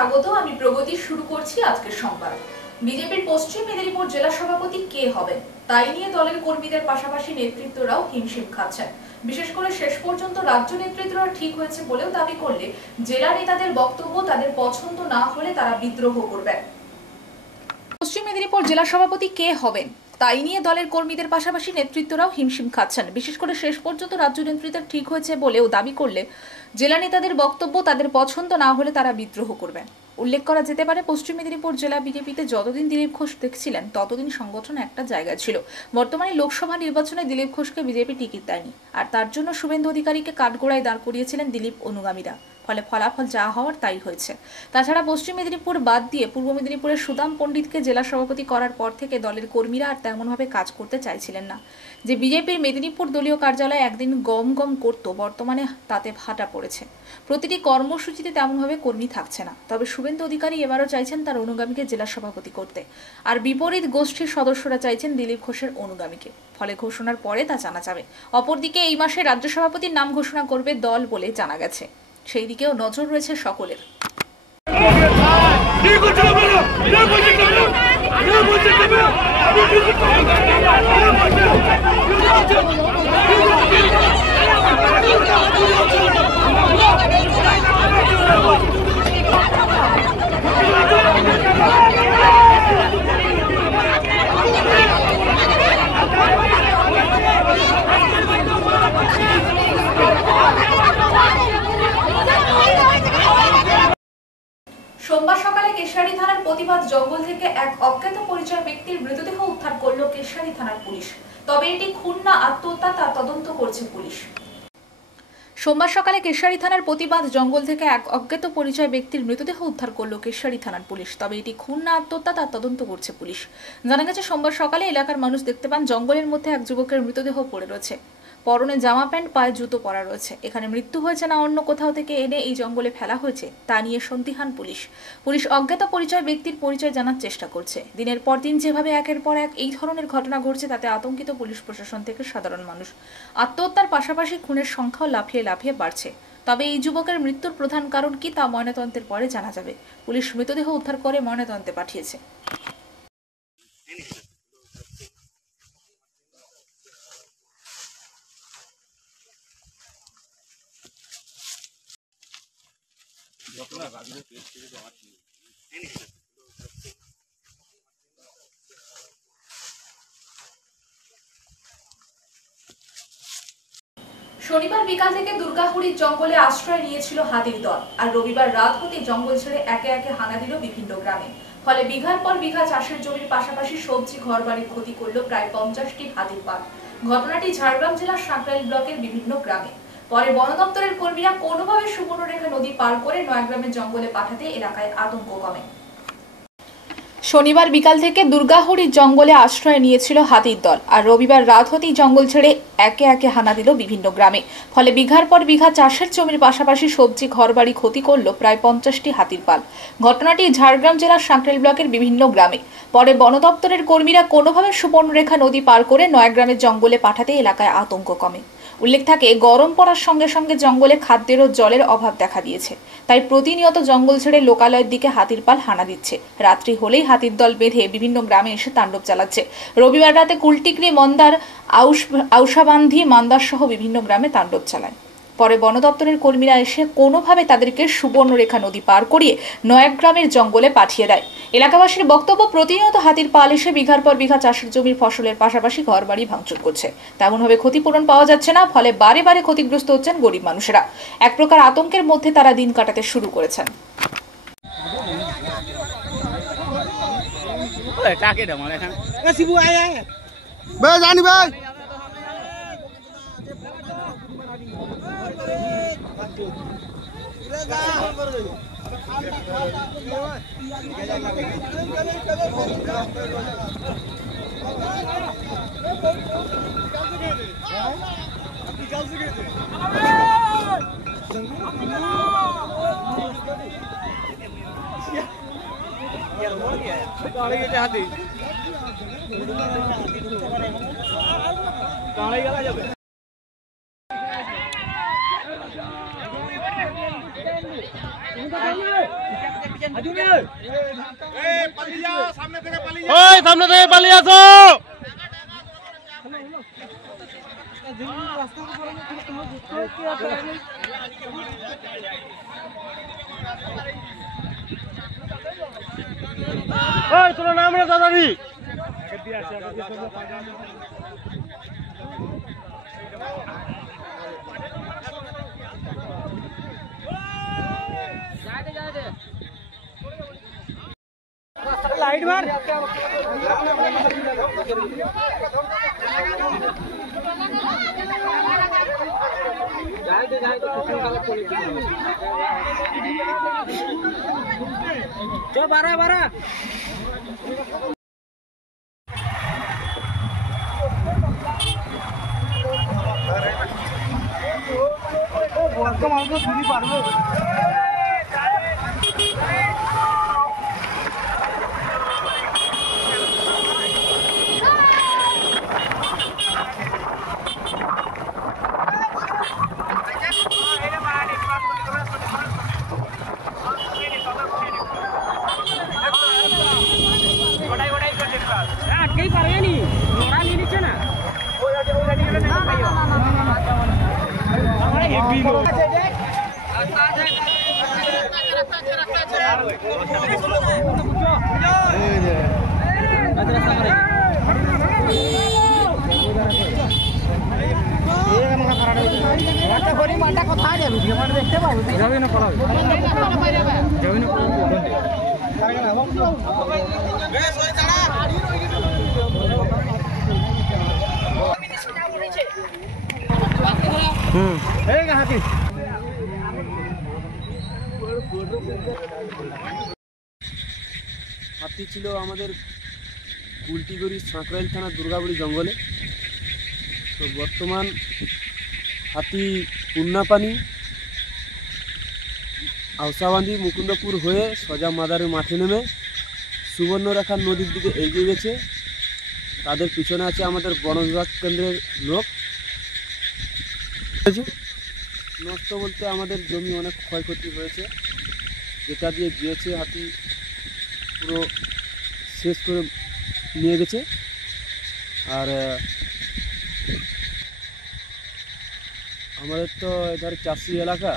স্বাগত। আমি প্রগতি শুরু করছি আজকের সংবাদ। বিজেপির পশ্চিম মেদিনীপুর জেলা সভাপতি কে হবেন তাই নিয়ে দলের কর্মীদের পাশাপাশি নেতৃত্বরাও হিমশিম খাচ্ছেন। বিশেষ করে শেষ পর্যন্ত রাজ্য নেতৃত্বরা ঠিক হয়েছে বলেও দাবি করলে জেলা নেতাদের বক্তব্য তাদের পছন্দ না হলে তারা বিদ্রোহ করবেন। পশ্চিম মেদিনীপুর জেলা সভাপতি কে হবেন তাই নিয়ে দলের কর্মীদের পাশাপাশি নেতৃত্বরাও হিমশিম খাচ্ছেন। বিশেষ করে শেষ পর্যন্ত রাজ্য নেতৃত্বের ঠিক হয়েছে বলেও দাবি করলে জেলা নেতাদের বক্তব্য তাদের পছন্দ না হলে তারা বিদ্রোহ করবেন। উল্লেখ করা যেতে পারে, পশ্চিম মেদিনীপুর জেলা বিজেপিতে যতদিন দিলীপ ঘোষ দেখছিলেন ততদিন সংগঠন একটা জায়গায় ছিল। বর্তমানে লোকসভা নির্বাচনে দিলীপ ঘোষকে বিজেপি টিকিট দেয়নি, আর তার জন্য শুভেন্দু অধিকারীকে কাঠগোড়ায় দাঁড় করিয়েছিলেন দিলীপ অনুগামীরা। ফলে ফলাফল যা হওয়ার তাই হয়েছে। তাছাড়া পশ্চিম মেদিনীপুর বাদ দিয়ে পূর্ব মেদিনীপুরের সুদাম পণ্ডিতকে জেলা সভাপতি করার পর থেকে দলের কর্মীরা আর তেমনভাবে কাজ করতে চাইছিলেন না। যে বিজেপির মেদিনীপুর দলীয় কার্যালয়ে একদিন গম গম করত, বর্তমানে তাতে ভাটা পড়েছে। প্রতিটি কর্মসূচিতে তেমনভাবে কর্মী থাকছে না। তবে শুভেন্দু অধিকারী এবারও চাইছেন তার অনুগামীকে জেলা সভাপতি করতে, আর বিপরীত গোষ্ঠীর সদস্যরা চাইছেন দিলীপ ঘোষের অনুগামীকে। ফলে ঘোষণার পরে তা জানা যাবে। অপরদিকে এই মাসে রাজ্য সভাপতির নাম ঘোষণা করবে দল বলে জানা গেছে। সেই দিকেও নজর রয়েছে সকলের। সোমবার সকালে কেশিয়ারি থানার প্রতিবাদ জঙ্গল থেকে এক অজ্ঞাত পরিচয় ব্যক্তির মৃতদেহ উদ্ধার করল কেশিয়ারি থানার পুলিশ। তবে এটি খুন না আত্মহত্যা তা তদন্ত করছে পুলিশ। সোমবার সকালে কেশিয়ারি থানার প্রতিবাদ জঙ্গল থেকে এক অজ্ঞাত পরিচয় ব্যক্তির মৃতদেহ উদ্ধার করল কেশিয়ারি থানার পুলিশ। তবে এটি খুন না আত্মহত্যা তা তদন্ত করছে পুলিশ। জানা গেছে, সোমবার সকালে এলাকার মানুষ দেখতে পান জঙ্গলের মধ্যে এক যুবকের মৃতদেহ পড়ে রয়েছে। পরনে জামা প্যান্ট, পায়ে জুতো পরা রয়েছে। এখানে মৃত্যু হয়েছে না অন্য কোথাও থেকে এনে এই জঙ্গলে ফেলা হয়েছে তা নিয়ে সন্দিহান পুলিশ অজ্ঞাত পরিচয় ব্যক্তির পরিচয় জানার চেষ্টা করছে। দিনের পর দিন যেভাবে একের পর এক এই ধরনের ঘটনা ঘটছে তাতে আতঙ্কিত পুলিশ প্রশাসন থেকে সাধারণ মানুষ। আত্মহত্যার পাশাপাশি খুনের সংখ্যাও লাফিয়ে লাফিয়ে বাড়ছে। তবে এই যুবকের মৃত্যুর প্রধান কারণ কি তা ময়নাতদন্তের পরে জানা যাবে। পুলিশ মৃতদেহ উদ্ধার করে ময়নাতদন্তে পাঠিয়েছে। শনিবার বিকাল থেকে দুর্গাহুড়ির জঙ্গলে আশ্রয় নিয়েছিল হাতির দল, আর রবিবার রাত হতে জঙ্গল ছেড়ে একে একে হানা দিল বিভিন্ন গ্রামে। ফলে বিঘার পর বিঘা চাষের জমির পাশাপাশি সবজি ঘরবাড়ির ক্ষতি করল প্রায় 50টি হাতির পাল। ঘটনাটি ঝাড়গ্রাম জেলার সাঁকরাইল ব্লকের বিভিন্ন গ্রামে। পরে বন দপ্তরের কর্মীরা কোনোভাবে সুবর্ণরেখা নদী পার করে নয়াগ্রামের জঙ্গলে পাঠাতে এলাকায় আতঙ্ক কমে। শনিবার বিকাল থেকে দুর্গাহুড়ির জঙ্গলে আশ্রয় নিয়েছিল হাতির দল, আর রবিবার রাত হতেই জঙ্গল ছেড়ে একে একে হানা দিল বিভিন্ন গ্রামে। ফলে বিঘার পর বিঘা চাষের জমির পাশাপাশি সবজি ঘরবাড়ি ক্ষতি করল প্রায় 50টি হাতির পাল। ঘটনাটি ঝাড়গ্রাম জেলার সাঁকরাইল ব্লকের বিভিন্ন গ্রামে। পরে বন দপ্তরের কর্মীরা কোনোভাবে সুবর্ণরেখা নদী পার করে নয়াগ্রামের জঙ্গলে পাঠাতে এলাকায় আতঙ্ক কমে। উল্লেখ থাকে, গরম পড়ার সঙ্গে সঙ্গে জঙ্গলে খাদ্যের ও জলের অভাব দেখা দিয়েছে। তাই প্রতিনিয়ত জঙ্গল ছেড়ে লোকালয়ের দিকে হাতির পাল হানা দিচ্ছে। রাত্রি হলেই হাতির দল বেঁধে বিভিন্ন গ্রামে এসে তাণ্ডব চালাচ্ছে। রবিবার রাতে কুলটিকরি, মন্দার, আউশাবান্ধি, মান্দার সহ বিভিন্ন গ্রামে তাণ্ডব চালায়। পরে বন দপ্তরের কর্মীরা এসে কোনোভাবে তাদেরকে সুবর্ণরেখা নদী পার করিয়ে নয়াগ্রামের জঙ্গলে পাঠিয়ে দেয়। এলাকাবাসীর বক্তব্য, প্রতিনিয়ত হাতির পাল এসে বিঘার পর বিঘা চাষের জমির ফসলের পাশাপাশি ঘরবাড়ি ভাঙচুর করছে। তেমনভাবে ক্ষতিপূরণ পাওয়া যাচ্ছে না। ফলে বারে বারে ক্ষতিগ্রস্ত হচ্ছেন গরিব মানুষেরা। এক প্রকার আতঙ্কের মধ্যে তারা দিন কাটাতে শুরু করেছেন। সামনে থেকে পালিয়ে আসো। তোর নাম রে দাদারি। लाइट मार जो 12 হাতি ছিল আমাদের কুলটিগড়ি সাঁকরাইল থানা দুর্গাবাড়ি জঙ্গলে। তো বর্তমান হাতি পুন্নাপানি আউসাবান্দি মুকুন্দপুর হয়ে সোজা মাদারের মাঠে নেমে সুবর্ণরেখা নদীর দিকে এগিয়ে গেছে। তাদের পিছনে আছে আমাদের বন বিভাগ কেন্দ্রের লোক। নষ্ট বলতে আমাদের জমি অনেক ক্ষয়ক্ষতি হয়েছে, যেটা দিয়ে গিয়েছে হাতি পুরো শেষ করে নিয়ে গেছে। আর আমাদের তো এধারে চাষি এলাকা,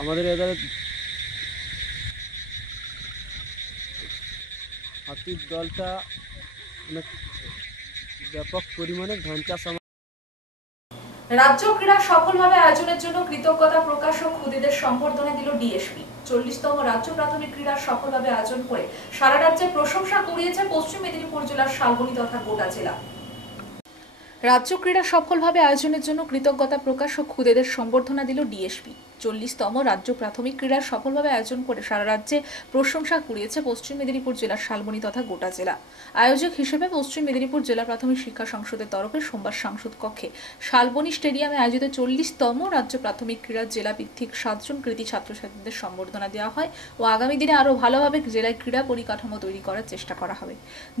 আমাদের এধারে হাতির দলটা অনেক ব্যাপক পরিমাণে ধান চাষ। রাজ্য ক্রীড়া সফলভাবে আয়োজনের জন্য কৃতজ্ঞতা প্রকাশ ও খুদেদের সম্বর্ধনা দিল ডিএসপি। 40তম রাজ্য প্রাথমিক ক্রীড়া সফলভাবে আয়োজন করে সারা রাজ্যে প্রশংসা কুড়িয়েছে পশ্চিম মেদিনীপুর জেলার শালবনী তথা গোটা জেলা। রাজ্য ক্রীড়া সফলভাবে আয়োজনের জন্য কৃতজ্ঞতা প্রকাশ ও খুদেদের সম্বর্ধনা দিল ডিএসপি। 40তম রাজ্য প্রাথমিক ক্রীড়া সফলভাবে আয়োজন করে সারা রাজ্যে প্রশংসা কুড়িয়েছে পশ্চিম মেদিনীপুর জেলার শালবনী তথা গোটা জেলা। আয়োজক হিসেবে পশ্চিম মেদিনীপুর জেলা প্রাথমিক শিক্ষা সংসদের তরফে সোমবার সাংসদ কক্ষে শালবনী স্টেডিয়ামে আয়োজিত 40তম রাজ্য প্রাথমিক ক্রীড়া জেলা ভিত্তিক 7 জন কৃতী ছাত্রছাত্রীদের সম্বর্ধনা দেওয়া হয় ও আগামী দিনে আরও ভালোভাবে জেলায় ক্রীড়া পরিকাঠামো তৈরি করার চেষ্টা করা হবে।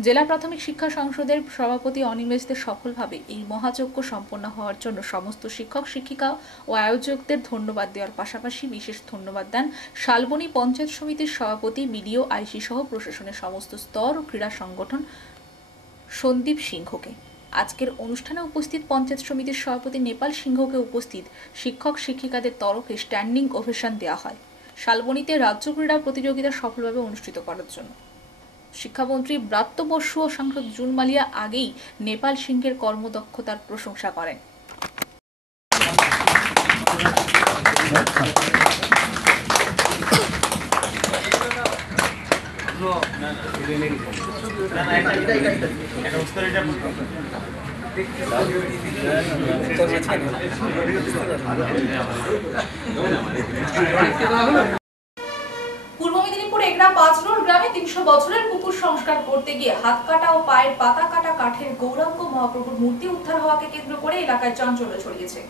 জেলা প্রাথমিক শিক্ষা সংসদের সভাপতি অনিমেষ দে সফলভাবে এই মহাযজ্ঞ সম্পন্ন হওয়ার জন্য সমস্ত শিক্ষক শিক্ষিকা ও আয়োজকদের ধন্যবাদ দেওয়ার পাশাপাশি বিশেষ ধন্যবাদ দেন শালবনী পঞ্চায়েত সমিতির সভাপতি, বিডিও, আইসি সহ প্রশাসনের সমস্ত স্তর ও ক্রীড়া সংগঠন সন্দীপ সিংহকে। আজকের অনুষ্ঠানে উপস্থিত পঞ্চায়েত সমিতির সভাপতি নেপাল সিংহকে উপস্থিত শিক্ষক শিক্ষিকাদের তরফে স্ট্যান্ডিং ওভেশন দেওয়া হয় শালবনীতে রাজ্য ক্রীড়া প্রতিযোগিতা সফলভাবে অনুষ্ঠিত করার জন্য। শিক্ষামন্ত্রী ব্রাত্য বসু ও সাংসদ জুন মালিয়া আগেই নেপাল সিংহের কর্মদক্ষতার প্রশংসা করেন। পূর্ব মেদিনীপুর এগরা 5 রোড গ্রামে 300 বছরের পুকুর সংস্কার করতে গিয়ে হাত কাটা ও পায়ের পাতা কাটা কাঠের গৌরাঙ্গ মহাপ্রভুর মূর্তি উদ্ধার হওয়াকে কেন্দ্র করে এলাকায় চাঞ্চল্য ছড়িয়েছে।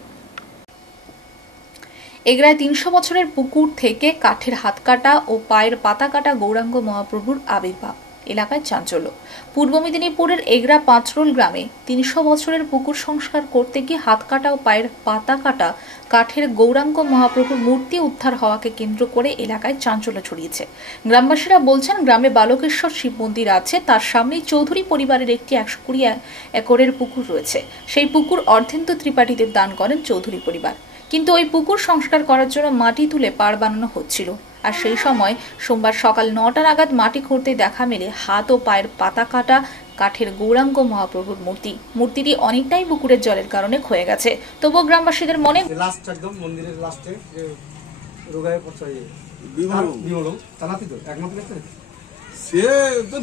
এগরায় 300 বছরের পুকুর থেকে কাঠের হাত কাটা ও পায়ের পাতা কাটা গৌরাঙ্গ মহাপ্রভুর আবির্ভাব। এলাকায় চাঞ্চল্য। পূর্ব মেদিনীপুরের এগরা পাঁচরোল গ্রামে ৩০০ বছরের পুকুর সংস্কার করতে গিয়ে হাত কাটা ও পায়ের পাতা কাটা কাঠের গৌরাঙ্গ মহাপ্রভুর মূর্তি উদ্ধার হওয়াকে কেন্দ্র করে এলাকায় চাঞ্চল্য ছড়িয়েছে। গ্রামবাসীরা বলছেন, গ্রামে বালকেশ্বর শিব মন্দির আছে, তার সামনেই চৌধুরী পরিবারের একটি ১২০ একরের পুকুর রয়েছে। সেই পুকুর অর্ধেন্দু ত্রিপাঠীদের দান করেন চৌধুরী পরিবার, কিন্তু ওই পুকুর সংস্কার করার জন্য মাটি তুলে পাড় বানানো হচ্ছিল। আর সেই সময় সোমবার সকাল ৯টা নাগাদ মাটি খুঁড়তে দেখা মেলে হাত ও পায়ের পাতা কাটা কাঠের গৌরাঙ্গ মহাপ্রভুর মূর্তিটি অনেকটাই পুকুরের জলের কারণে ক্ষয়ে গেছে। তবুও গ্রামবাসীদের মনে লাস্ট একদম মন্দিরের লাস্টে যে রোগায় পড়ছে বিমল জানাতি তো একমাত্র দেখতে সে তো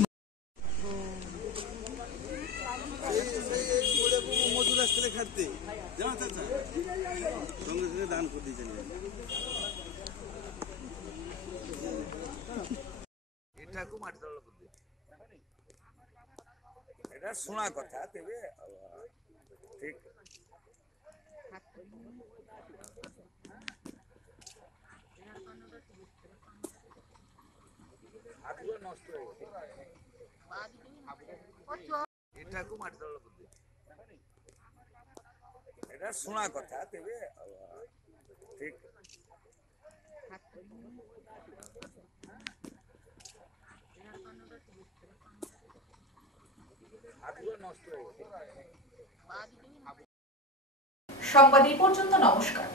মজুর আসতে খাটতে জানা চাচা সঙ্গে সঙ্গে দান করে দিয়েছেন। এটা খুব এটা শোনা কথা তবে ঠিক হাতগুলো নষ্ট হয়ে গেছে। এটা খুব বুদ্ধি এটা শোনা কথা তবে ঠিক হাতগুলো নষ্ট হয়ে গেছে। সংবাদ এই পর্যন্ত। নমস্কার।